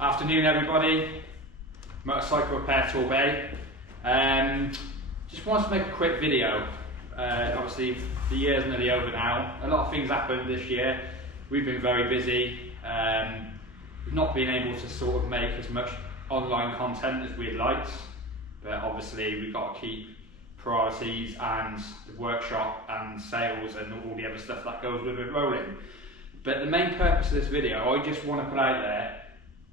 Afternoon everybody, Motorcycle Repair Torbay. Just wanted to make a quick video. Obviously the year's nearly over now. A lot of things happened this year. We've been very busy. We've not been able to sort of make as much online content as we'd liked, but obviously we've got to keep priorities and the workshop and sales and all the other stuff that goes with it rolling. But the main purpose of this video, I just want to put out there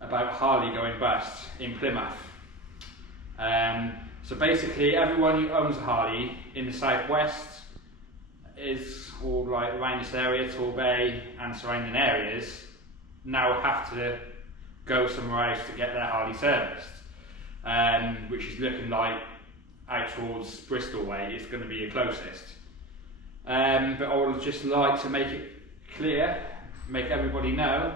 about Harley going bust in Plymouth. So basically everyone who owns a Harley in the southwest is all like around this area, Torbay and surrounding areas, now have to go somewhere else to get their Harley serviced, which is looking like out towards Bristol way is going to be your closest. But I would just like to make it clear, make everybody know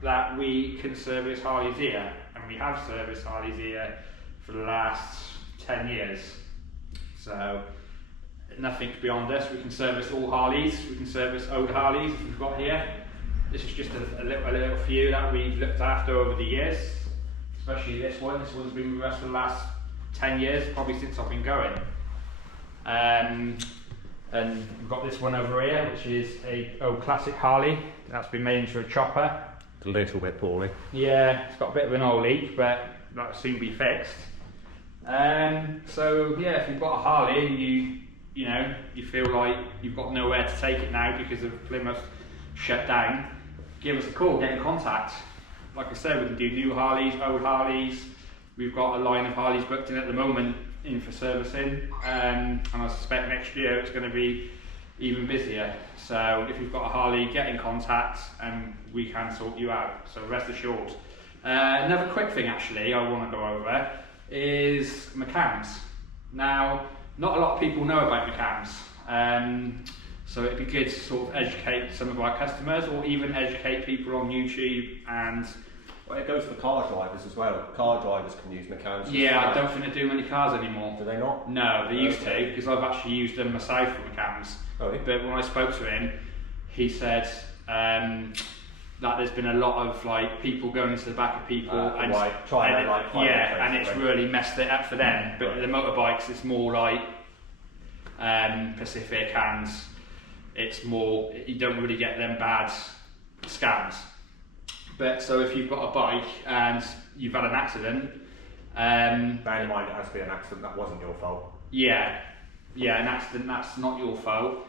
that we can service Harleys here, and we have serviced Harleys here for the last 10 years. So nothing's beyond us. We can service all Harleys, we can service old Harleys as we've got here. This is just a little few that we've looked after over the years, especially this one. This one's been with us for the last 10 years, probably since I've been going. And we've got this one over here, which is a old classic Harley that's been made into a chopper. A little bit poorly. Yeah, it's got a bit of an oil leak, but that'll soon be fixed. So yeah, if you've got a Harley and you feel like you've got nowhere to take it now because of Plymouth shut down, give us a call, get in contact. Like I said, we can do new Harleys, old Harleys. We've got a line of Harleys booked in at the moment in for servicing, and I suspect next year it's going to be even busier. So if you've got a Harley, get in contact and we can sort you out, so rest assured. Another quick thing actually I want to go over is McAMS. Now, not a lot of people know about McAMS, so it'd be good to sort of educate some of our customers, or even educate people on YouTube. And well, it goes for car drivers as well. Car drivers can use McAMS. Yeah, I don't think they do many cars anymore. Do they not? No, they used to, because I've actually used them myself for McAMS. Oh, yeah. But when I spoke to him, he said that there's been a lot of like people going into the back of people and it's really messed it up for them. But the motorbikes, it's more like Pacific, and it's more, you don't really get them bad scams. But so if you've got a bike and you've had an accident, bear in mind it has to be an accident that wasn't your fault. Yeah, an accident that's not your fault.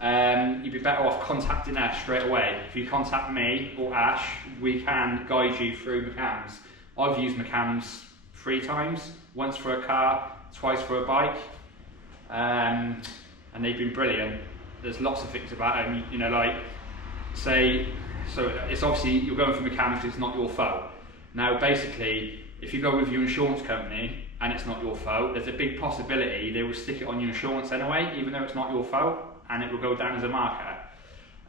You'd be better off contacting us straight away. If you contact me or Ash, we can guide you through McAMS. I've used McAMS 3 times, once for a car, twice for a bike, and they've been brilliant. There's lots of things about them, like say, so it's obviously you're going for McAMS because it's not your fault. Now basically, if you go with your insurance company and it's not your fault, there's a big possibility they will stick it on your insurance anyway, even though it's not your fault, and it will go down as a marker.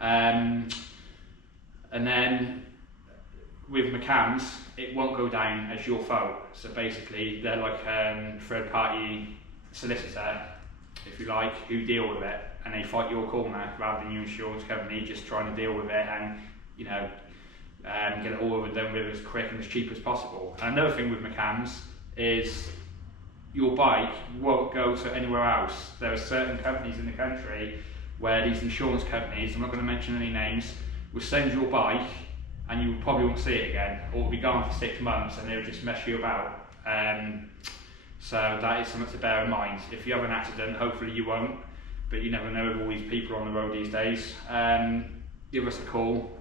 And then with McAMS, it won't go down as your fault. So basically, they're like a third-party solicitor, if you like, who deal with it, and they fight your corner rather than your insurance company just trying to deal with it and get it all over and done with as quick and as cheap as possible. And another thing with McAMS is your bike won't go to anywhere else. There are certain companies in the country where these insurance companies, I'm not going to mention any names, will send your bike and you probably won't see it again, or it'll be gone for 6 months and they'll just mess you about. So that is something to bear in mind. If you have an accident, hopefully you won't, but you never know with all these people on the road these days. Give us a call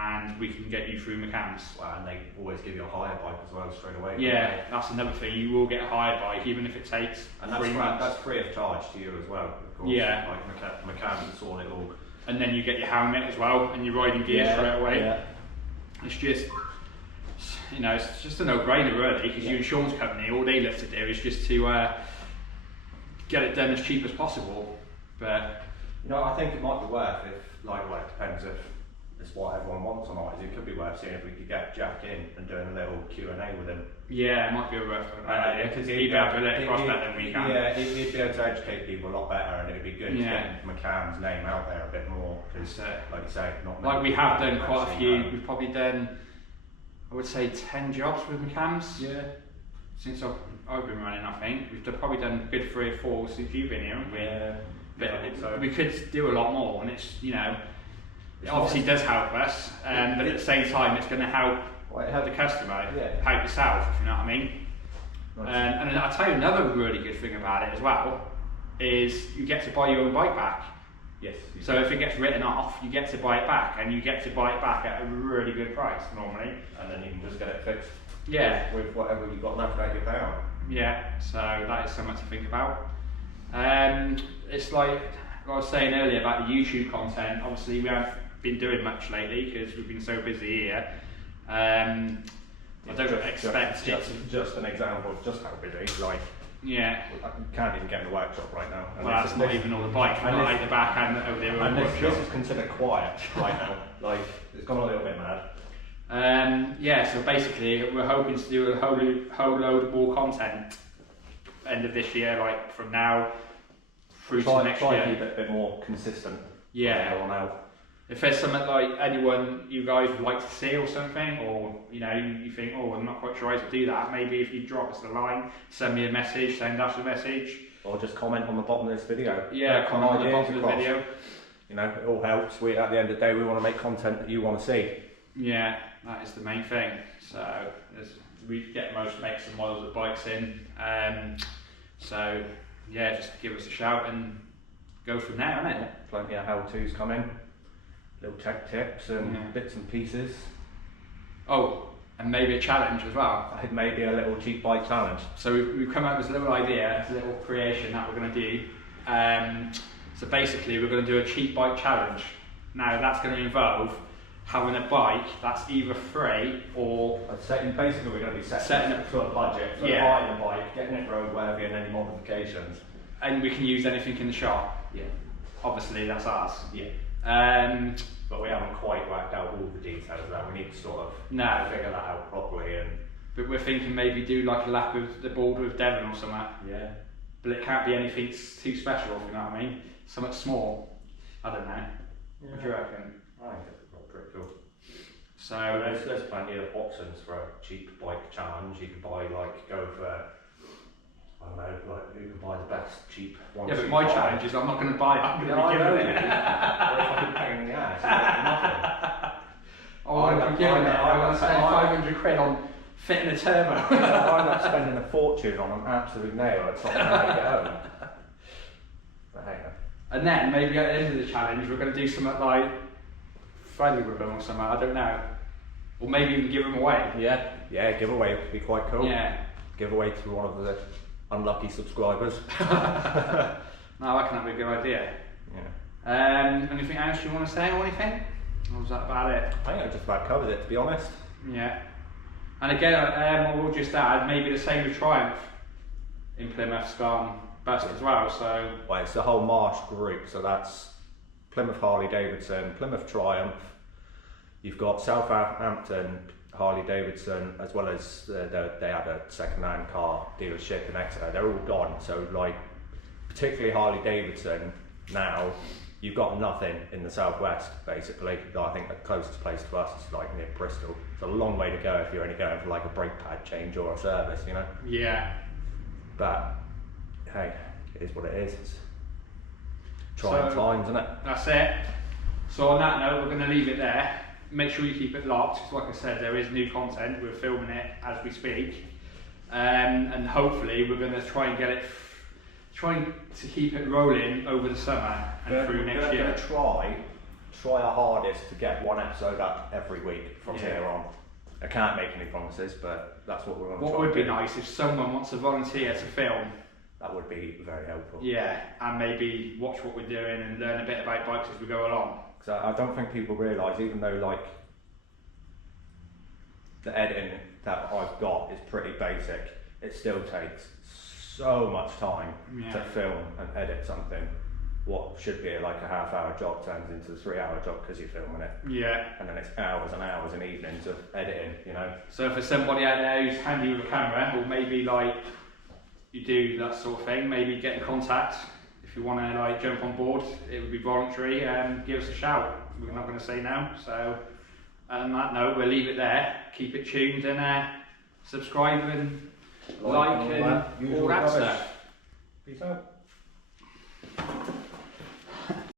and we can get you through McAMS. Wow, and they always give you a hire bike as well straight away. Yeah, that's another thing. You will get a hire bike even if it takes 3 months. That's free of charge to you as well, of course. Yeah. Like McAMS and all it all. And then you get your helmet as well and your riding gear straight away. Yeah. It's just, it's just a no-brainer really, because your insurance company, all they look to do is just to get it done as cheap as possible. But I think it might be worth it depends if it's what everyone wants or not. It could be worth seeing if we could get Jack in and doing a little Q&A with him. Yeah, it might be a worth idea, because he'd be able to let it across better than we can. Yeah, he'd be able to educate people a lot better, and it'd be good to get McAM's name out there a bit more, because like you say, not many like we have done quite a few. We've probably done I would say 10 jobs with McAMS. Yeah. Since I've been running, I think. We've probably done a good 3 or 4 since you've been here, haven't we? Yeah. But I think so. we could do a lot more, and it's, you know, it obviously does help us, but at the same time it's going to help the customer, help yourself, if you know what I mean. Nice. And I'll tell you another really good thing about it as well, is you get to buy your own bike back. Yes. So if it gets written off, you get to buy it back, and you get to buy it back at a really good price normally. And then you can just get it fixed. Yeah. With whatever you've got left out your payout. Yeah, so that is something to think about. It's like I was saying earlier about the YouTube content. Obviously, we haven't been doing much lately because we've been so busy here. I don't expect it. Just an example of just how busy. Like, yeah, I can't even get in the workshop right now. And well, that's not even all the bikes. We've got like the back and over there. And this is considered quiet right now. Like, it's gone a little bit mad. Yeah, so basically we're hoping to do a whole load more content end of this year, like from now through to next year. Try and keep it a bit more consistent. Yeah. On out. If there's something like anyone you guys would like to see or something, or you know you think, oh, I'm not quite sure how to do that, maybe if you drop us a line, send me a message, send us a message, or just comment on the bottom of this video. Yeah, comment on the bottom of the video. You know, it all helps. At the end of the day, we want to make content that you want to see. Yeah, that is the main thing. So we get most makes and models of bikes in. So yeah, just give us a shout and go from there, innit? Yeah, plenty of how-tos coming, little tech tips and bits and pieces. Oh, and maybe a challenge as well. Maybe a little cheap bike challenge. So we've come up with a little idea, a little creation that we're going to do. So basically we're going to do a cheap bike challenge. Now that's going to involve having a bike that's either free or... Basically we're going to be setting up to a budget for buying a bike, getting it roadworthy and any modifications. And we can use anything in the shop. Yeah. Obviously that's ours. Yeah. But we haven't quite worked out all the details of that. We need to sort of figure that out properly. But we're thinking maybe do like a lap of the border with Devon or something. Yeah. But it can't be anything too special, if you know what I mean. Something small. I don't know. Yeah. What do you reckon? I think it's pretty cool. So there's plenty of options for a cheap bike challenge. You could buy go for, I don't know, like who can buy the best cheap one. Yeah, but my challenge is I'm not going to buy it. I'm going to be giving it. What if I keep paying the ass? Nothing. I'm going to spend 500 quid on fitting a turbo. I'm not spending a fortune on an absolute nail. It's not going to make it home. But hang on. And then maybe at the end of the challenge we're going to do something like friendly with them or something, I don't know. Or maybe even give them away. Yeah, giveaway would be quite cool. Yeah. Giveaway to one of the unlucky subscribers. No, I reckon that'd be a good idea. Yeah. Anything else you want to say or anything? Or was that about it? I think I just about covered it, to be honest. Yeah. And again, I will just add, maybe the same with Triumph in Plymouth's gone bust as well, so... Well, it's the whole Marsh group, so that's Plymouth Harley Davidson, Plymouth Triumph, you've got Southampton Harley Davidson, as well as they had a second-hand car dealership in Exeter. They're all gone, so like, particularly Harley Davidson now, you've got nothing in the southwest, basically. I think the closest place to us is like near Bristol. It's a long way to go if you're only going for like a brake pad change or a service, you know? Yeah. But, hey, it is what it is. It's trying times, isn't it? That's it. So on that note, we're going to leave it there. Make sure you keep it locked, because like I said, there is new content. We're filming it as we speak. And hopefully we're going to try and trying to keep it rolling over the summer and through next year. We're going to try our hardest to get one episode up every week from here on. I can't make any promises, but that's what we're going to try. What would be nice if someone wants to volunteer to film. That would be very helpful. Yeah, and maybe watch what we're doing and learn a bit about bikes as we go along. Because I don't think people realise, even though like the editing that I've got is pretty basic, it still takes so much time to film and edit something. What should be like a half-hour job turns into a 3-hour job because you're filming it. Yeah. And then it's hours and hours and evenings of editing, you know. So for somebody out there who's handy with a camera, or maybe like you do that sort of thing, maybe get in contact. If you want to like jump on board, it would be voluntary. Give us a shout. We're not going to say no. So on that note, we'll leave it there. Keep it tuned and subscribe and like and all that stuff. Peace out.